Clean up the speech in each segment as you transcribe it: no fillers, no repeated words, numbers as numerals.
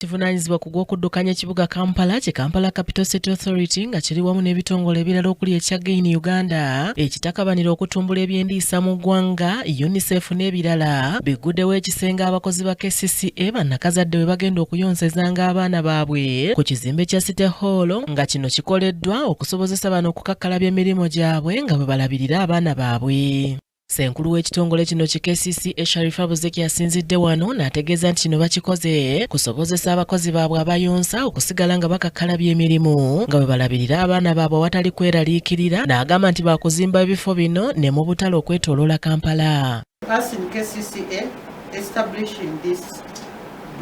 Kivunaanyizibwa ku gw'okuddukanya ekibuga Kampala kye Kampala Capital City Authority nga kiri wamu n'ebitongole ebirala okuli ekya Gain Uganda ekitakabanira okutumbula ebyendiisa mu ggwanga UNICEF n'ebirala bigguddewo ekisenge abakozi ba KCCA bannakazadde we bagenda okuyonsezanga abaana baabwe ku kizimbe kya City Hall nga kino kikoleddwa okusobozesa bano okukakkalabya emirimu gyabwe nga bwe balabirira abaana baabwe. Senkulu w'ekitongole kino ki KCCA Sharifa Buzeki yasinzidde wano n'ategeeza nti kino bakikoze kusobozesa abakozi baabwe abayonsa okusigala nga bakakkalabya emirimu nga bwe balabirira abaana baabwe awatali kweraliikirira n'agamba nti baakuzimba ebifo bino ne mu butale okwetooloola Kampala. Us in KCCA establishing this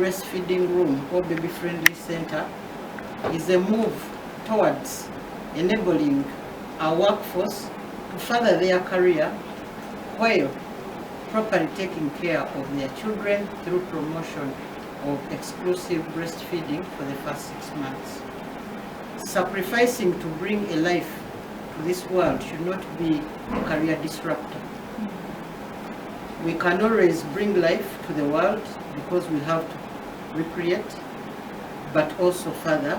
breastfeeding room or baby friendly center is a move towards enabling our workforce to further their career while properly taking care of their children through promotion of exclusive breastfeeding for the first 6 months. Sacrificing to bring a life to this world should not be a career disruptor. We can always bring life to the world because we have to recreate, but also further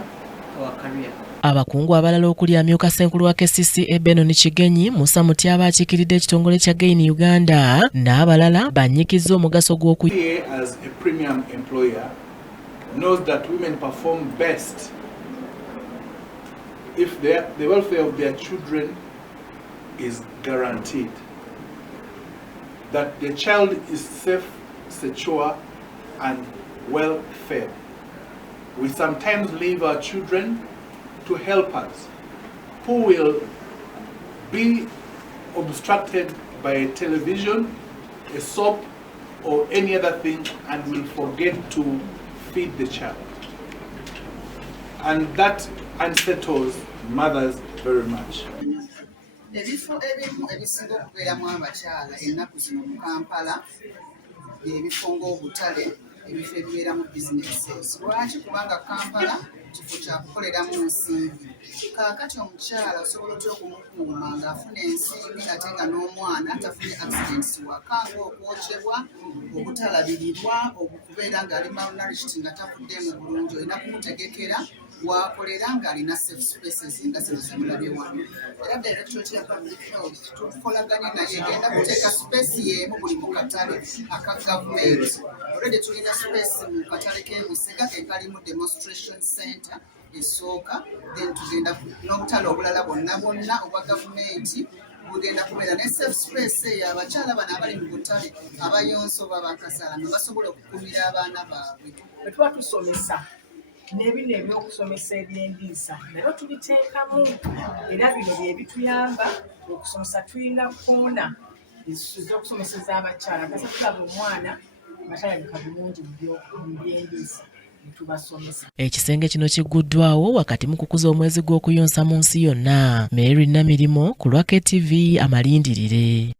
our career. Abakungu abalala okuli amyuka Senkulu wa KCCA Benon Kigenyi, Musa Mutyaba akikiridde ekitongole kya Gain Uganda n'abalala bannyikiza omugaso gw'okuyiga. As a premium employer knows that women perform best if the welfare of their children is guaranteed, that the child is safe, secure and well fed. We sometimes leave our children to help us, who will be obstructed by a television, a soap or any other thing and will forget to feed the child. And that unsettles mothers very much. Ebifo ebimu ebisinga okubeeramu abakyala ennaku zino mu Kampala ebifo ng'obutale ebifo ebibeeramu businesses. Lwaki? Kubanga Kampala kifo kya kukoleramu nsimbi. Kaakati omukyala osobola otya okumukuuma ng'afuna ensimbi ate nga n'omwana tafune accidents waka ng'okwokyebwa, obutalabirirwa, okubeera ng'ali malnourished nga takuddemu bulungi. Olina kumutegekera wakolera ng'alina safe spaces nga zino zemulabye wano. Era Directorate ya Public Health tukolaganye naye egenda kuteeka space y'emu buli mu katale aka gavumenti. Already tulina space mu katale k'e Busega ekalimu demonstration center esooka, then tugenda n'obutale obulala bonna obwa gavumenti bugenda kubeera ne safe space eyo abakyala bano abali mu butale abayonsa oba bakasala ne basobola okukumira abaana baabwe. Bwe tuba tusomesa n'ebino ebyokusomesa ebyendiisa nabyo tubiteekamu, era bino bye bituyamba okusomesa. Tulina koona ez'okusomeseza abakyala kasa tulaba omwana atalabika bulungi mu byendiisa ne tubasomesa. Ekisenge kino kigguddwawo wakati mu kukuza omwezi gw'okuyonsa mu nsi yonna. Mary Namirimo ku lwa KTV Amalindirire.